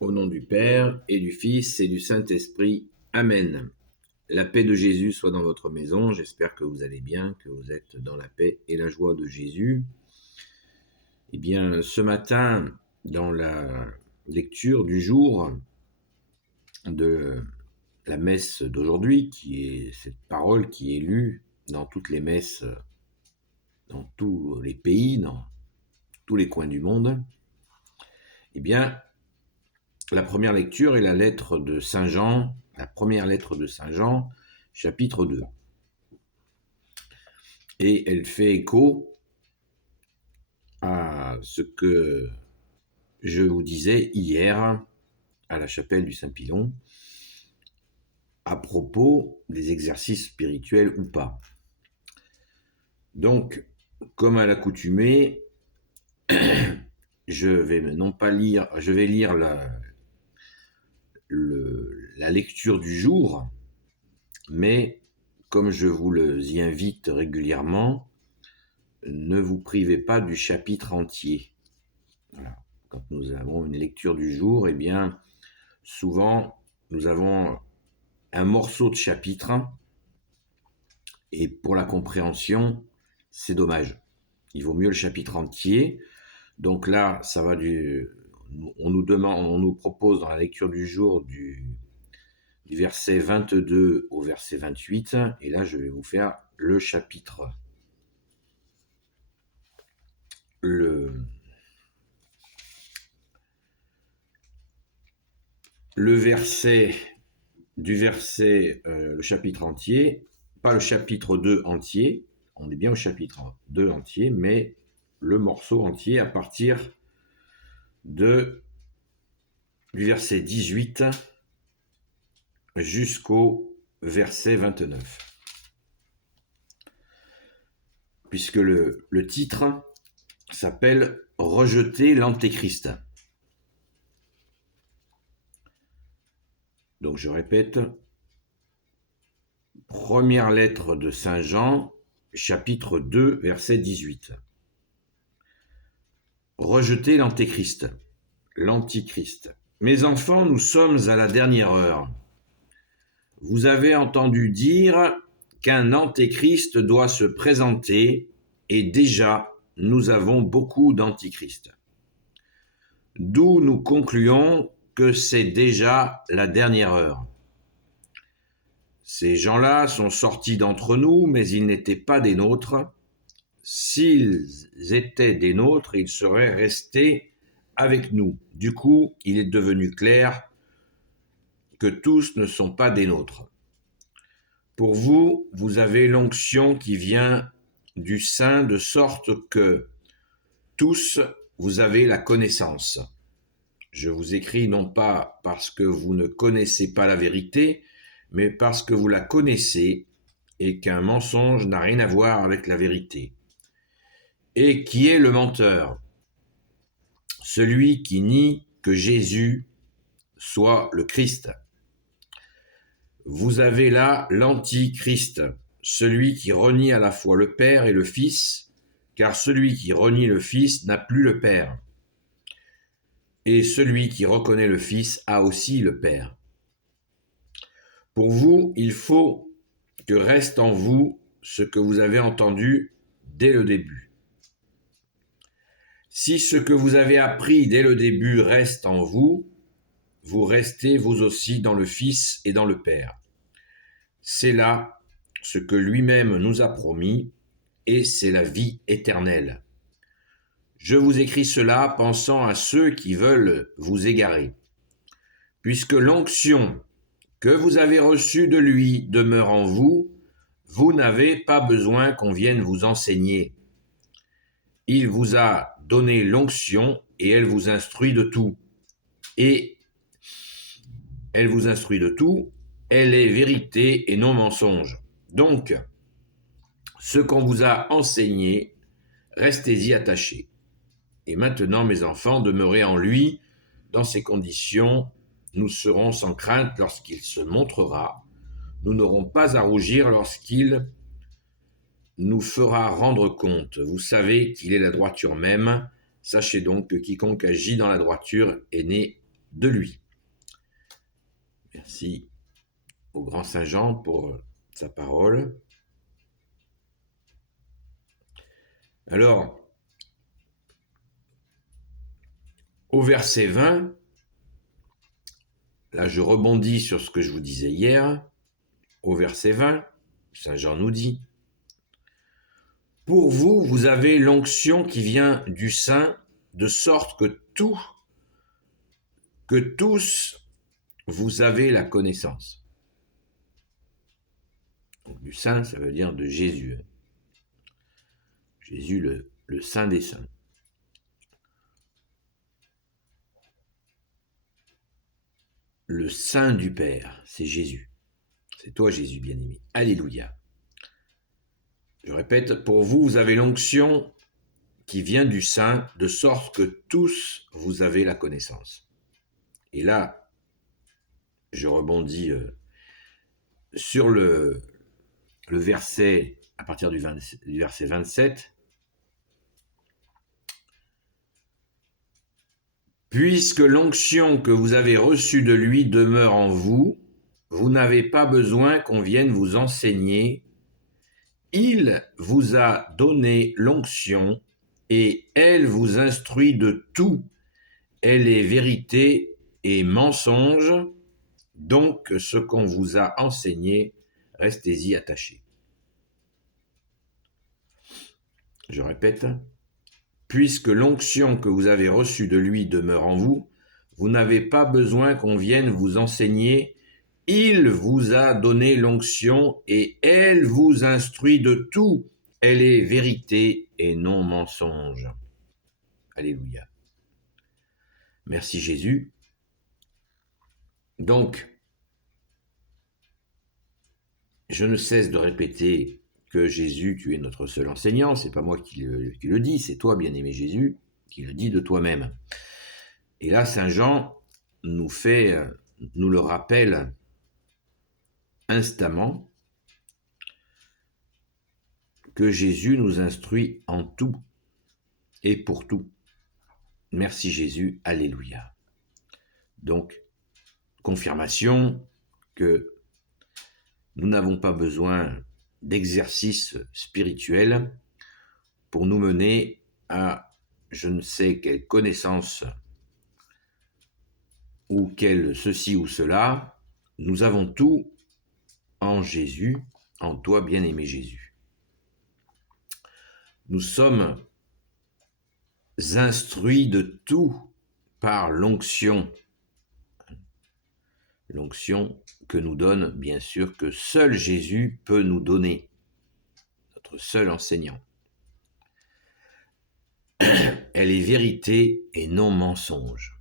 Au nom du Père, et du Fils, et du Saint-Esprit. Amen. La paix de Jésus soit dans votre maison. J'espère que vous allez bien, que vous êtes dans la paix et la joie de Jésus. Eh bien, ce matin, dans la lecture du jour de la messe d'aujourd'hui, qui est cette parole qui est lue dans toutes les messes, dans tous les pays, dans tous les coins du monde, eh bien, la première lecture est la lettre de Saint Jean, la première lettre de Saint Jean, chapitre 2. Et elle fait écho à ce que je vous disais hier à la chapelle du Saint-Pilon à propos des exercices spirituels ou pas. Donc, comme à l'accoutumée, je vais lire la lecture du jour, mais comme je vous y invite régulièrement, ne vous privez pas du chapitre entier. Voilà. Quand nous avons une lecture du jour, eh bien, souvent, nous avons un morceau de chapitre, et pour la compréhension, c'est dommage. Il vaut mieux le chapitre entier. Donc là, ça va on nous propose dans la lecture du jour du verset 22 au verset 28, et là, je vais vous faire le chapitre. Le verset le chapitre entier, pas le chapitre 2 entier, on est bien au chapitre 2 entier, mais le morceau entier à partir du verset 18 jusqu'au verset 29. Puisque le titre s'appelle « Rejeter l'Antéchrist ». Donc je répète, première lettre de Saint Jean, chapitre 2, verset 18. Rejeter l'Antéchrist, l'Antichrist. Mes enfants, nous sommes à la dernière heure. Vous avez entendu dire qu'un Antéchrist doit se présenter, et déjà, nous avons beaucoup d'Antichrists. D'où nous concluons que c'est déjà la dernière heure. Ces gens-là sont sortis d'entre nous, mais ils n'étaient pas des nôtres. S'ils étaient des nôtres, ils seraient restés avec nous. Du coup, il est devenu clair que tous ne sont pas des nôtres. Pour vous, vous avez l'onction qui vient du Saint, de sorte que tous, vous avez la connaissance. Je vous écris non pas parce que vous ne connaissez pas la vérité, mais parce que vous la connaissez et qu'un mensonge n'a rien à voir avec la vérité. Et qui est le menteur? Celui qui nie que Jésus soit le Christ. Vous avez là l'Antichrist, celui qui renie à la fois le Père et le Fils, car celui qui renie le Fils n'a plus le Père. Et celui qui reconnaît le Fils a aussi le Père. Pour vous, il faut que reste en vous ce que vous avez entendu dès le début. Si ce que vous avez appris dès le début reste en vous, vous restez vous aussi dans le Fils et dans le Père. C'est là ce que lui-même nous a promis, et c'est la vie éternelle. Je vous écris cela pensant à ceux qui veulent vous égarer, puisque l'onction que vous avez reçue de lui demeure en vous, vous n'avez pas besoin qu'on vienne vous enseigner. Il vous a donné l'onction et elle vous instruit de tout. Et elle vous instruit de tout, elle est vérité et non mensonge. Donc, ce qu'on vous a enseigné, restez-y attachés. Et maintenant, mes enfants, demeurez en lui. Dans ces conditions, nous serons sans crainte lorsqu'il se montrera. Nous n'aurons pas à rougir lorsqu'il nous fera rendre compte. Vous savez qu'il est la droiture même. Sachez donc que quiconque agit dans la droiture est né de lui. Merci au grand Saint Jean pour sa parole. Alors, au verset 20, là je rebondis sur ce que je vous disais hier, au verset 20, Saint Jean nous dit: pour vous, vous avez l'onction qui vient du Saint, de sorte que tous, vous avez la connaissance. Donc, du Saint, ça veut dire de Jésus. Jésus, le Saint des Saints. Le Saint du Père, c'est Jésus. C'est toi, Jésus bien-aimé. Alléluia. Je répète, pour vous, vous avez l'onction qui vient du Saint, de sorte que tous, vous avez la connaissance. Et là, je rebondis sur le verset, à partir du verset 27. Puisque l'onction que vous avez reçue de lui demeure en vous, vous n'avez pas besoin qu'on vienne vous enseigner. Il vous a donné l'onction et elle vous instruit de tout. Elle est vérité et mensonge. Donc, ce qu'on vous a enseigné, restez-y attachés. Je répète, puisque l'onction que vous avez reçue de lui demeure en vous, vous n'avez pas besoin qu'on vienne vous enseigner. Il vous a donné l'onction et elle vous instruit de tout. Elle est vérité et non mensonge. Alléluia. Merci Jésus. Donc, je ne cesse de répéter que Jésus, tu es notre seul enseignant. C'est pas moi qui le dis, c'est toi, bien-aimé Jésus, qui le dis de toi-même. Et là, Saint Jean nous le rappelle instamment que Jésus nous instruit en tout et pour tout. Merci Jésus, alléluia. Donc, confirmation que nous n'avons pas besoin d'exercices spirituels pour nous mener à je ne sais quelle connaissance ou quel ceci ou cela. Nous avons tout en Jésus, en toi, bien-aimé Jésus. Nous sommes instruits de tout par l'onction. L'onction que nous donne, bien sûr, que seul Jésus peut nous donner, notre seul enseignant. Elle est vérité et non mensonge.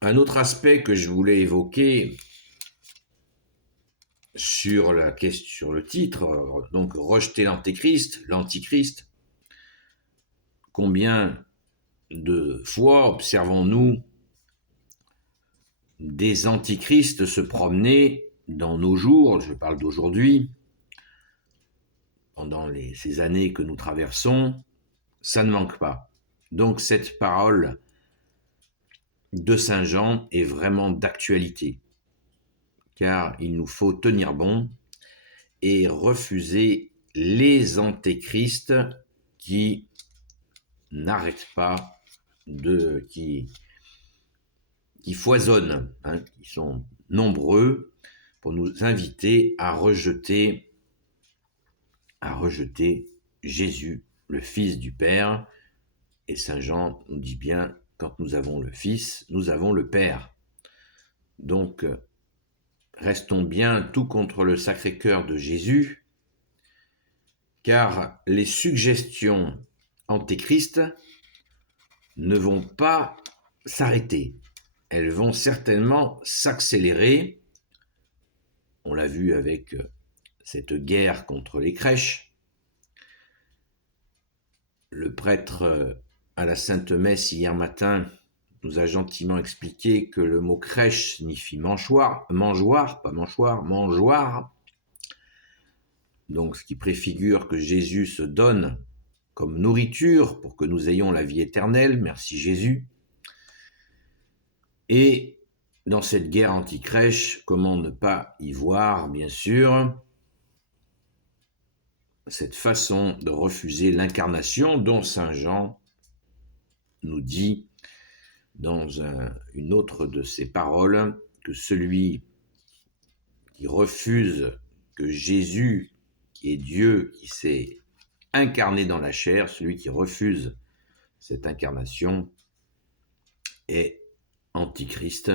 Un autre aspect que je voulais évoquer sur le titre, donc rejeter l'antichrist. Combien de fois observons-nous des antichrists se promener dans nos jours, je parle d'aujourd'hui, pendant ces années que nous traversons, ça ne manque pas. Donc cette parole de Saint Jean est vraiment d'actualité, car il nous faut tenir bon et refuser les antéchrists qui n'arrêtent pas qui foisonnent, qui sont nombreux pour nous inviter à rejeter Jésus, le Fils du Père. Et Saint Jean nous dit bien, quand nous avons le Fils, nous avons le Père. Donc, restons bien tout contre le Sacré-Cœur de Jésus, car les suggestions antéchristes ne vont pas s'arrêter. Elles vont certainement s'accélérer. On l'a vu avec cette guerre contre les crèches. Le prêtre à la Sainte Messe hier matin nous a gentiment expliqué que le mot crèche signifie mangeoire, pas mangeoire, mangeoire. Donc ce qui préfigure que Jésus se donne comme nourriture pour que nous ayons la vie éternelle, merci Jésus. Et dans cette guerre anti-crèche, comment ne pas y voir, bien sûr, cette façon de refuser l'incarnation dont Saint Jean nous dit dans une autre de ses paroles que celui qui refuse que Jésus, qui est Dieu, qui s'est incarné dans la chair, celui qui refuse cette incarnation est antichrist.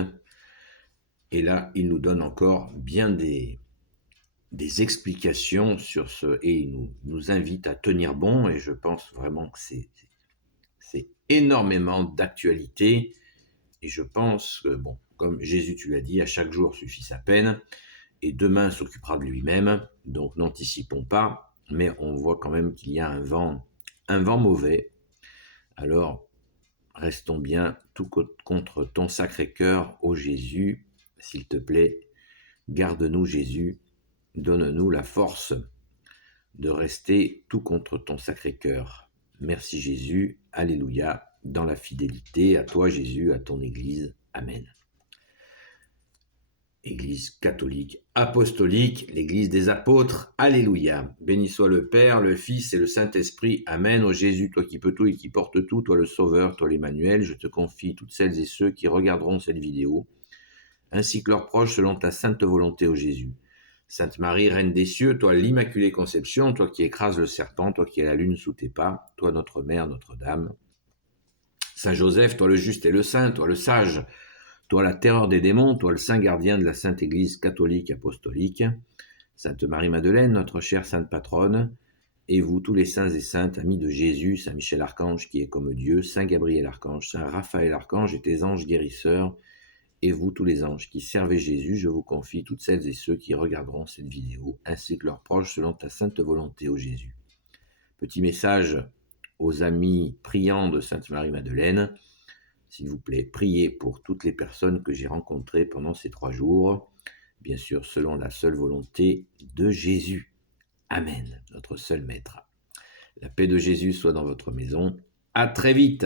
Et là, il nous donne encore bien des explications sur ce, et il nous invite à tenir bon, et je pense vraiment que c'est énormément d'actualité, et je pense que, bon, comme Jésus, tu l'as dit, à chaque jour suffit sa peine, et demain s'occupera de lui-même, donc n'anticipons pas, mais on voit quand même qu'il y a un vent mauvais. Alors, restons bien tout contre ton Sacré-Cœur, ô Jésus, s'il te plaît, garde-nous Jésus, donne-nous la force de rester tout contre ton Sacré-Cœur. Merci Jésus, alléluia, dans la fidélité à toi Jésus, à ton Église, amen. Église catholique, apostolique, l'Église des apôtres, alléluia. Béni soit le Père, le Fils et le Saint-Esprit, amen. Ô Jésus, toi qui peux tout et qui portes tout, toi le Sauveur, toi l'Emmanuel, je te confie toutes celles et ceux qui regarderont cette vidéo, ainsi que leurs proches selon ta sainte volonté, ô Jésus. Sainte Marie, Reine des cieux, toi l'Immaculée Conception, toi qui écrases le serpent, toi qui as la lune sous tes pas, toi notre Mère, Notre-Dame. Saint Joseph, toi le juste et le saint, toi le sage, toi la terreur des démons, toi le saint gardien de la Sainte Église catholique apostolique. Sainte Marie-Madeleine, notre chère sainte patronne, et vous tous les saints et saintes, amis de Jésus, Saint Michel Archange qui est comme Dieu, Saint Gabriel Archange, Saint Raphaël Archange et tes anges guérisseurs, et vous tous les anges qui servez Jésus, je vous confie toutes celles et ceux qui regarderont cette vidéo, ainsi que leurs proches selon ta sainte volonté, ô Jésus. Petit message aux amis priants de Sainte Marie-Madeleine, s'il vous plaît, priez pour toutes les personnes que j'ai rencontrées pendant ces 3 jours, bien sûr selon la seule volonté de Jésus. Amen, notre seul Maître. La paix de Jésus soit dans votre maison. À très vite.